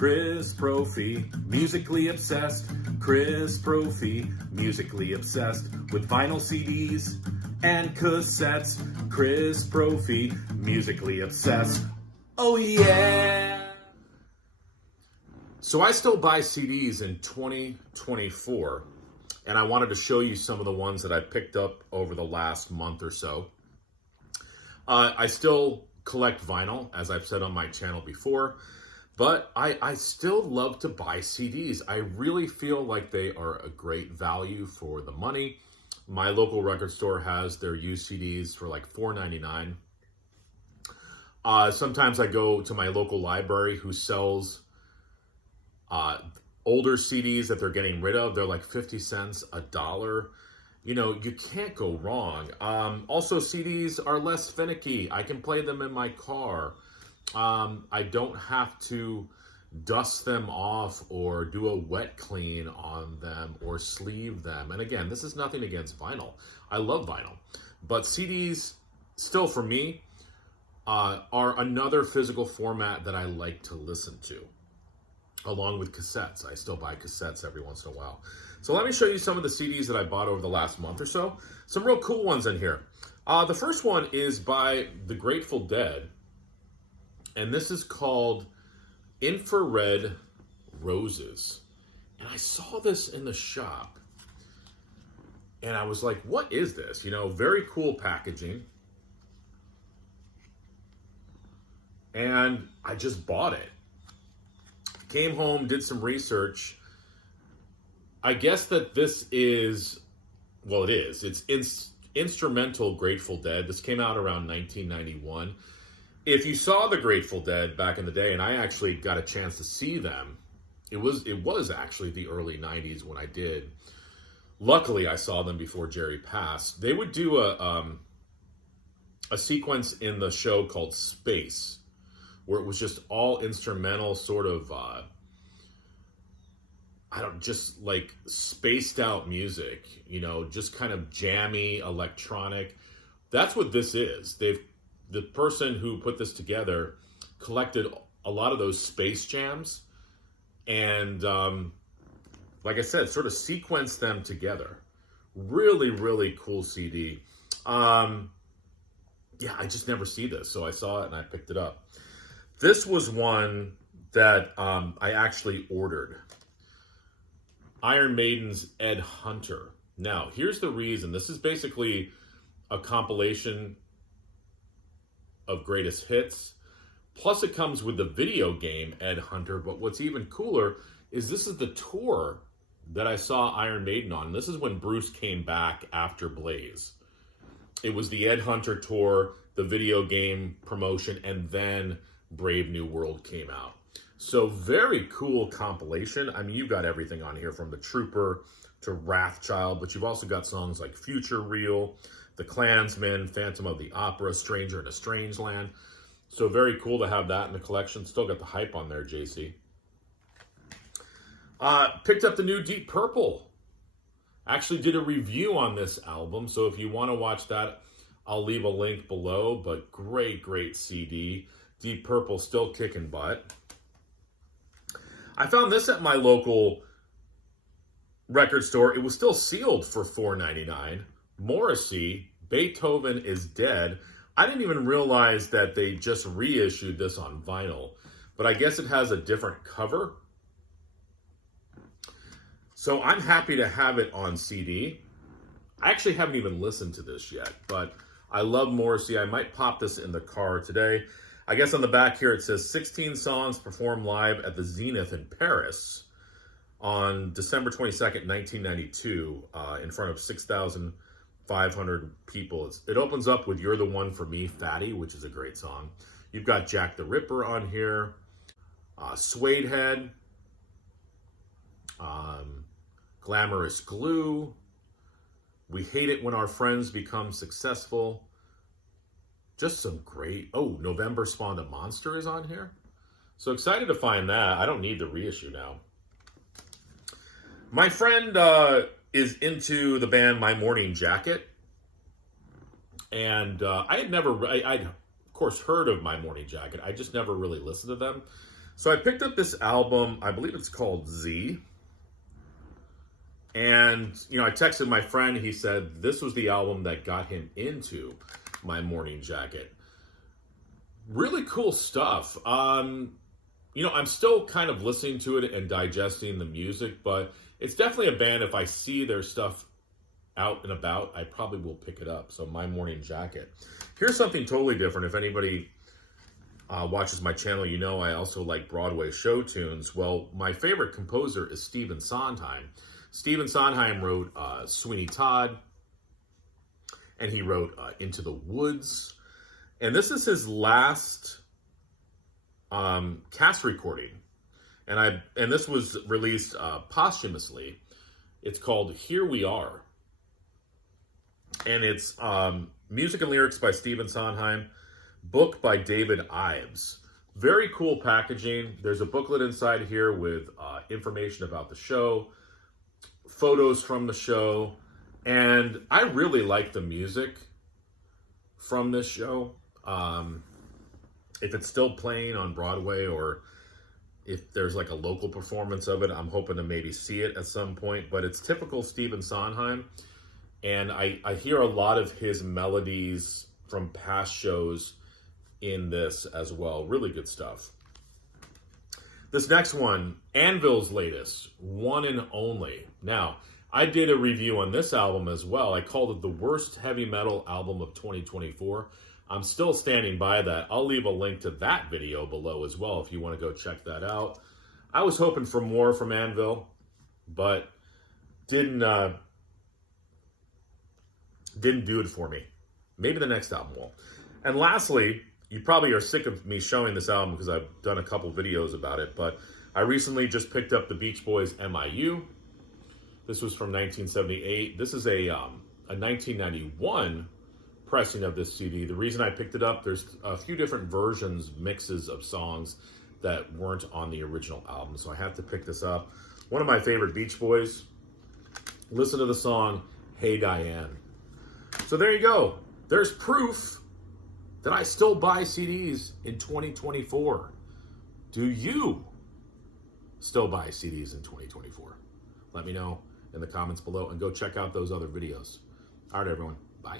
Chris Brophy, musically obsessed. Chris Brophy, musically obsessed with vinyl CDs and cassettes. Chris Brophy, musically obsessed. Oh yeah! So I still buy CDs in 2024, and I wanted to show you some of the ones that I picked up over the last month or so. I still collect vinyl, as I've said on my channel before, but I still love to buy CDs. I really feel like they are a great value for the money. My local record store has their used CDs for like $4.99. Sometimes I go to my local library who sells older CDs that they're getting rid of. They're like 50 cents, $1. You know, you can't go wrong. Also, CDs are less finicky. I can play them in my car. I don't have to dust them off or do a wet clean on them or sleeve them. And again, this is nothing against vinyl. I love vinyl. But CDs, still for me, are another physical format that I like to listen to, along with cassettes. I still buy cassettes every once in a while. So let me show you some of the CDs that I bought over the last month or so. Some real cool ones in here. The first one is by the Grateful Dead, and this is called Infrared Roses. And I saw this in the shop, and I was like, what is this? You know, very cool packaging. And I just bought it. Came home, did some research. I guess that this is, well, it is. It's instrumental Grateful Dead. This came out around 1991. If you saw the Grateful Dead back in the day, and I actually got a chance to see them, it was actually the early 90s when I did. Luckily, I saw them before Jerry passed. They would do a sequence in the show called Space, where it was just all instrumental, sort of, just like spaced out music, you know, just kind of jammy, electronic. That's what this is. The person who put this together collected a lot of those space jams and, like I said, sort of sequenced them together. Really, really cool CD. Yeah, I just never see this, so I saw it and I picked it up. This was one that I actually ordered. Iron Maiden's Ed Hunter. Now, here's the reason. This is basically a compilation of greatest hits. Plus, it comes with the video game Ed Hunter. But what's even cooler is this is the tour that I saw Iron Maiden on. This is when Bruce came back after Blaze. It was the Ed Hunter tour, the video game promotion, and then Brave New World came out. So very cool compilation. I mean, you've got everything on here from The Trooper to Wrathchild, but you've also got songs like Future Real, The Klansman, Phantom of the Opera, Stranger in a Strange Land. So very cool to have that in the collection. Still got the hype on there, JC. Picked up the new Deep Purple. Actually did a review on this album, so if you want to watch that, I'll leave a link below, but great, great CD. Deep Purple still kicking butt. I found this at my local record store. It was still sealed for $4.99. Morrissey, Beethoven is Dead. I didn't even realize that they just reissued this on vinyl, but I guess it has a different cover. So I'm happy to have it on CD. I actually haven't even listened to this yet, but I love Morrissey. I might pop this in the car today. I guess on the back here it says 16 songs performed live at the Zenith in Paris on December 22nd, 1992, in front of 6,500 people. It opens up with You're the One for Me, Fatty, which is a great song. You've got Jack the Ripper on here, Suede Head, Glamorous Glue, We Hate It When Our Friends Become Successful. Just some great... Oh, November Spawned a Monster is on here. So excited to find that. I don't need the reissue now. My friend is into the band My Morning Jacket. And I'd of course heard of My Morning Jacket. I just never really listened to them. So I picked up this album, I believe it's called Z. And, I texted my friend, he said this was the album that got him into My Morning Jacket. Really cool stuff. I'm still kind of listening to it and digesting the music, but it's definitely a band, if I see their stuff out and about, I probably will pick it up. So My Morning Jacket. Here's something totally different. If anybody watches my channel, I also like Broadway show tunes. Well, my favorite composer is Stephen Sondheim. Stephen Sondheim wrote Sweeney Todd, and he wrote Into the Woods. And this is his last cast recording. And this was released posthumously. It's called Here We Are. And it's music and lyrics by Stephen Sondheim, book by David Ives. Very cool packaging. There's a booklet inside here with information about the show, photos from the show, and I really like the music from this show. If it's still playing on Broadway, or if there's like a local performance of it, I'm hoping to maybe see it at some point. But it's typical Stephen Sondheim, and I hear a lot of his melodies from past shows in this as well. Really good stuff. This next one, Anvil's latest, One and Only. Now, I did a review on this album as well. I called it the worst heavy metal album of 2024. I'm still standing by that. I'll leave a link to that video below as well if you want to go check that out. I was hoping for more from Anvil, but didn't do it for me. Maybe the next album will. And lastly, you probably are sick of me showing this album because I've done a couple videos about it, but I recently just picked up the Beach Boys' MIU. This was from 1978. This is a 1991 pressing of this CD. The reason I picked it up, there's a few different versions, mixes of songs that weren't on the original album, so I have to pick this up. One of my favorite Beach Boys. Listen to the song, Hey Diane. So there you go. There's proof that I still buy CDs in 2024. Do you still buy CDs in 2024? Let me know in the comments below, and go check out those other videos. All right, everyone. Bye.